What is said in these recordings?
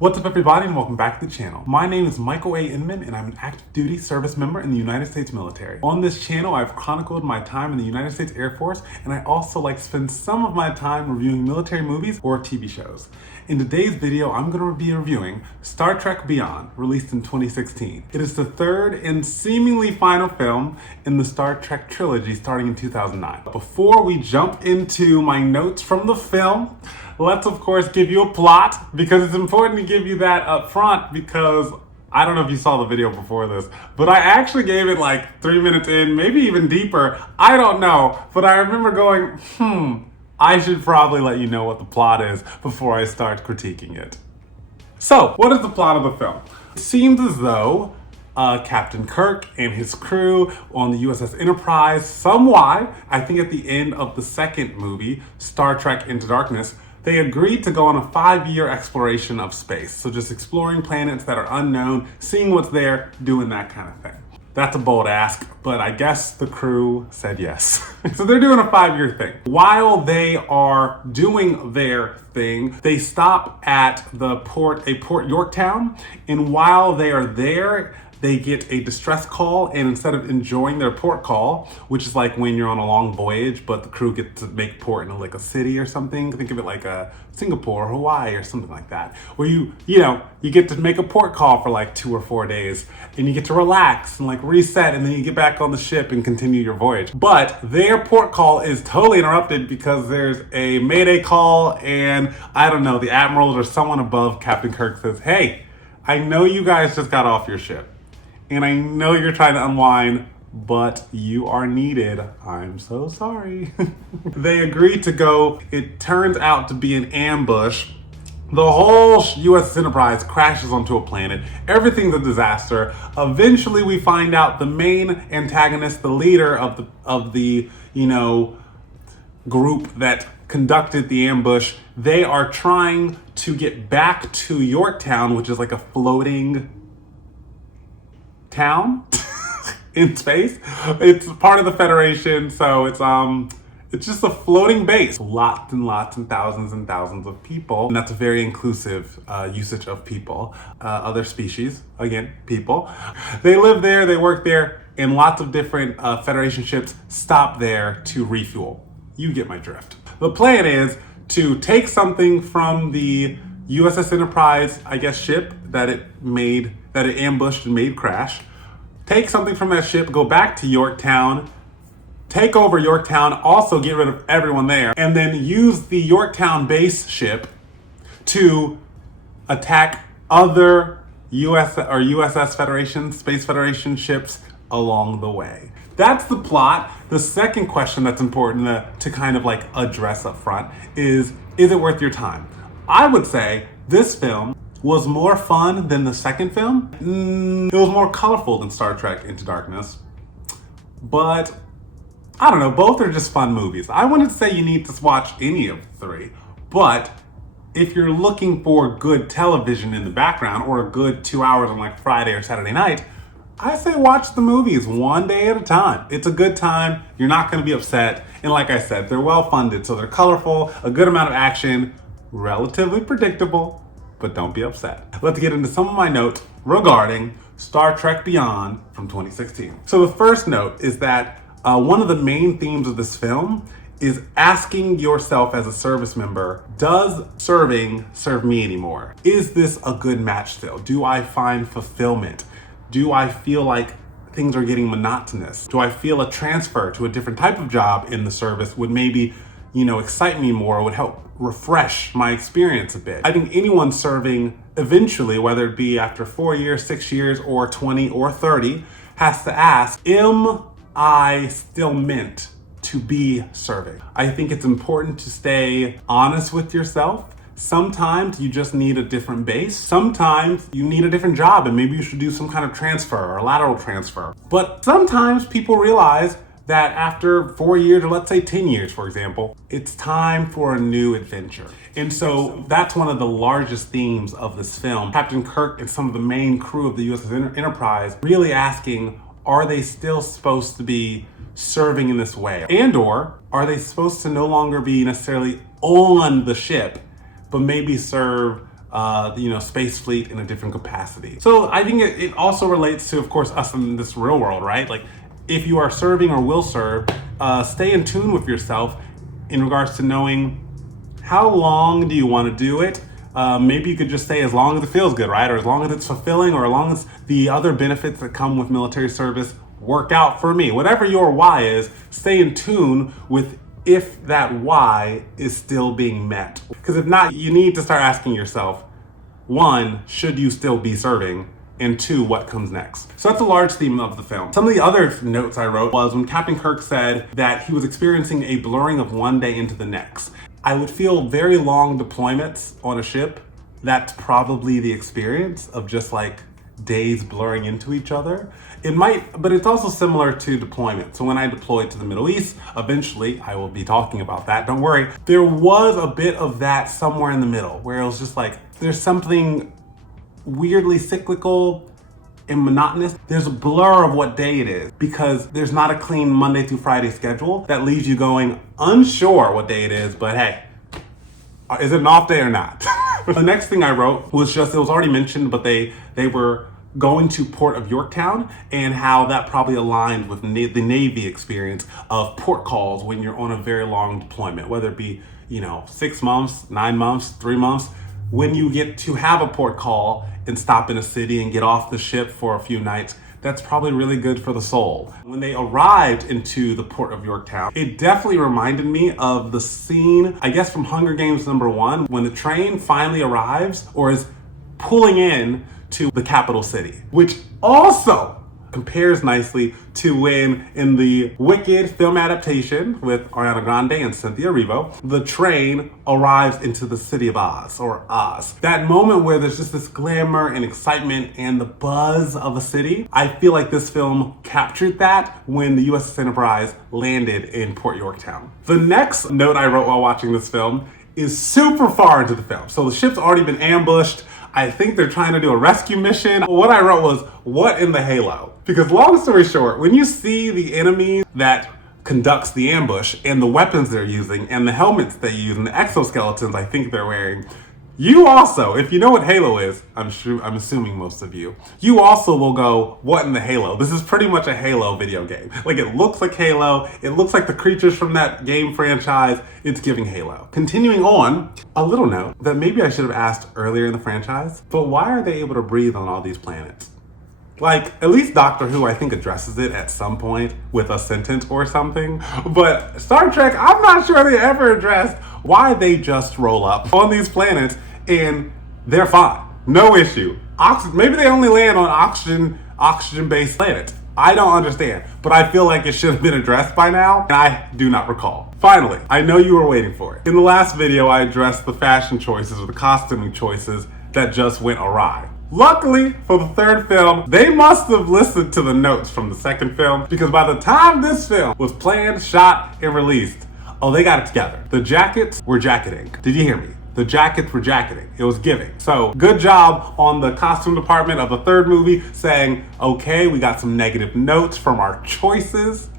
What's up everybody and welcome back to the channel. My name is Michael Inman and I'm an active duty service member in the United States military. On this channel, I've chronicled my time in the United States Air Force, and I also like to spend some of my time reviewing military movies or TV shows. In today's video, I'm going to be reviewing Star Trek Beyond, released in 2016. It is the third and seemingly final film in the Star Trek trilogy starting in 2009. Before we jump into my notes from the film, let's of course give you a plot, because it's important to give you that up front, because I don't know if you saw the video before this, but I actually gave it like 3 minutes in, maybe even deeper. I don't know, but I remember going, I should probably let you know what the plot is before I start critiquing it. So, what is the plot of the film? It seems as though Captain Kirk and his crew on the USS Enterprise, I think at the end of the second movie, Star Trek Into Darkness, they agreed to go on a 5-year exploration of space. So just exploring planets that are unknown, seeing what's there, doing that kind of thing. That's a bold ask, but I guess the crew said yes. So they're doing a 5-year thing. While they are doing their thing, they stop at a port Yorktown, and while they are there, they get a distress call, and instead of enjoying their port call, which is like when you're on a long voyage, but the crew get to make port in like a city or something. Think of it like a Singapore or Hawaii or something like that, where you get to make a port call for like 2 or 4 days, and you get to relax and like reset, and then you get back on the ship and continue your voyage. But their port call is totally interrupted because there's a mayday call, and I don't know, the admiral or someone above Captain Kirk says, "Hey, I know you guys just got off your ship, and I know you're trying to unwind, but you are needed. I'm so sorry." They agree to go. It turns out to be an ambush. The whole USS Enterprise crashes onto a planet. Everything's a disaster. Eventually we find out the main antagonist, the leader of the group that conducted the ambush, they are trying to get back to Yorktown, which is like a floating town in space. It's part of the Federation, so it's just a floating base. Lots and lots and thousands of people, and that's a very inclusive usage of people. Other species, again, people. They live there, they work there, and lots of different Federation ships stop there to refuel. You get my drift. The plan is to take something from the USS Enterprise, I guess, ship that it ambushed and made crash. Take something from that ship, go back to Yorktown, take over Yorktown, also get rid of everyone there, and then use the Yorktown base ship to attack other US or USS Federation, Space Federation ships along the way. That's the plot. The second question that's important to kind of like address up front is it worth your time? I would say this film was more fun than the second film. It was more colorful than Star Trek Into Darkness. But I don't know, both are just fun movies. I wouldn't say you need to watch any of the three, but if you're looking for good television in the background or a good 2 hours on like Friday or Saturday night, I say watch the movies one day at a time. It's a good time, you're not gonna be upset, and like I said, they're well funded, so they're colorful, a good amount of action, relatively predictable, but don't be upset. Let's get into some of my notes regarding Star Trek Beyond from 2016. So the first note is that one of the main themes of this film is asking yourself as a service member, does serving serve me anymore? Is this a good match still? Do I find fulfillment? Do I feel like things are getting monotonous? Do I feel a transfer to a different type of job in the service would maybe, excite me more, would help refresh my experience a bit? I think anyone serving eventually, whether it be after 4 years, 6 years, or 20 or 30, has to ask, am I still meant to be serving? I think it's important to stay honest with yourself. Sometimes you just need a different base. Sometimes you need a different job, and maybe you should do some kind of transfer or lateral transfer. But sometimes people realize that after 4 years, or let's say 10 years, for example, it's time for a new adventure. And so that's one of the largest themes of this film. Captain Kirk and some of the main crew of the USS Enterprise really asking, are they still supposed to be serving in this way? And or are they supposed to no longer be necessarily on the ship, but maybe serve space fleet in a different capacity. So I think it also relates to, of course, us in this real world, right? Like, if you are serving or will serve, stay in tune with yourself in regards to knowing how long do you want to do it. Maybe you could just say as long as it feels good, right? Or as long as it's fulfilling, or as long as the other benefits that come with military service work out for me. Whatever your why is, stay in tune with if that why is still being met. Because if not, you need to start asking yourself, one, should you still be serving? And two, what comes next? So that's a large theme of the film. Some of the other notes I wrote was when Captain Kirk said that he was experiencing a blurring of one day into the next. I would feel very long deployments on a ship. That's probably the experience of just like days blurring into each other. It might, but it's also similar to deployment. So when I deployed to the Middle East, eventually I will be talking about that, don't worry. There was a bit of that somewhere in the middle where it was just like, there's something weirdly cyclical and monotonous. There's a blur of what day it is because there's not a clean Monday through Friday schedule that leaves you going unsure what day it is, but hey, is it an off day or not? The next thing I wrote was just, it was already mentioned, but they were going to Port of Yorktown and how that probably aligned with the Navy experience of port calls when you're on a very long deployment, whether it be, 6 months, 9 months, 3 months. When you get to have a port call and stop in a city and get off the ship for a few nights, that's probably really good for the soul. When they arrived into the Port of Yorktown, it definitely reminded me of the scene, I guess, from Hunger Games #1, when the train finally arrives or is pulling in to the capital city, which also compares nicely to when in the Wicked film adaptation with Ariana Grande and Cynthia Erivo, the train arrives into the city of Oz, or Oz. That moment where there's just this glamour and excitement and the buzz of a city, I feel like this film captured that when the USS Enterprise landed in Port Yorktown. The next note I wrote while watching this film is super far into the film. So the ship's already been ambushed. I think they're trying to do a rescue mission. What I wrote was, what in the halo? Because long story short, when you see the enemy that conducts the ambush and the weapons they're using and the helmets they use and the exoskeletons I think they're wearing, you also, if you know what Halo is, I'm assuming most of you also will go, what in the Halo? This is pretty much a Halo video game. Like, it looks like Halo, it looks like the creatures from that game franchise, it's giving Halo. Continuing on, a little note that maybe I should have asked earlier in the franchise, but why are they able to breathe on all these planets? Like, at least Doctor Who, I think, addresses it at some point with a sentence or something. But Star Trek, I'm not sure they ever addressed why they just roll up on these planets and they're fine. No issue. Maybe they only land on oxygen-based planets. I don't understand, but I feel like it should have been addressed by now, and I do not recall. Finally, I know you were waiting for it. In the last video, I addressed the fashion choices or the costuming choices that just went awry. Luckily, for the third film, they must have listened to the notes from the second film, because by the time this film was planned, shot, and released, they got it together. The jackets were jacketing. Did you hear me? The jackets were jacketing. It was giving. So good job on the costume department of the third movie saying, okay, we got some negative notes from our choices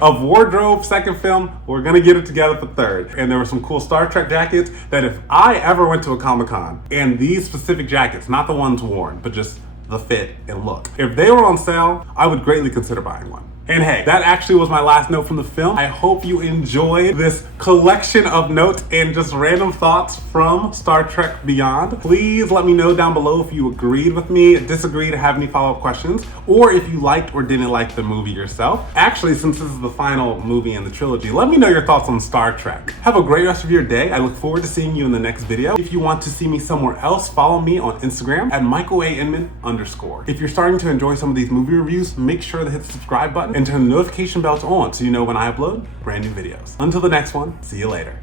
of wardrobe second film, we're gonna get it together for third. And there were some cool Star Trek jackets that if I ever went to a Comic-Con and these specific jackets, not the ones worn, but just the fit and look, if they were on sale, I would greatly consider buying one. And hey, that actually was my last note from the film. I hope you enjoyed this collection of notes and just random thoughts from Star Trek Beyond. Please let me know down below if you agreed with me, disagreed, have any follow-up questions, or if you liked or didn't like the movie yourself. Actually, since this is the final movie in the trilogy, let me know your thoughts on Star Trek. Have a great rest of your day. I look forward to seeing you in the next video. If you want to see me somewhere else, follow me on Instagram at @MichaelA_Inman_. If you're starting to enjoy some of these movie reviews, make sure to hit the subscribe button and turn the notification bells on so you know when I upload brand new videos. Until the next one, see you later.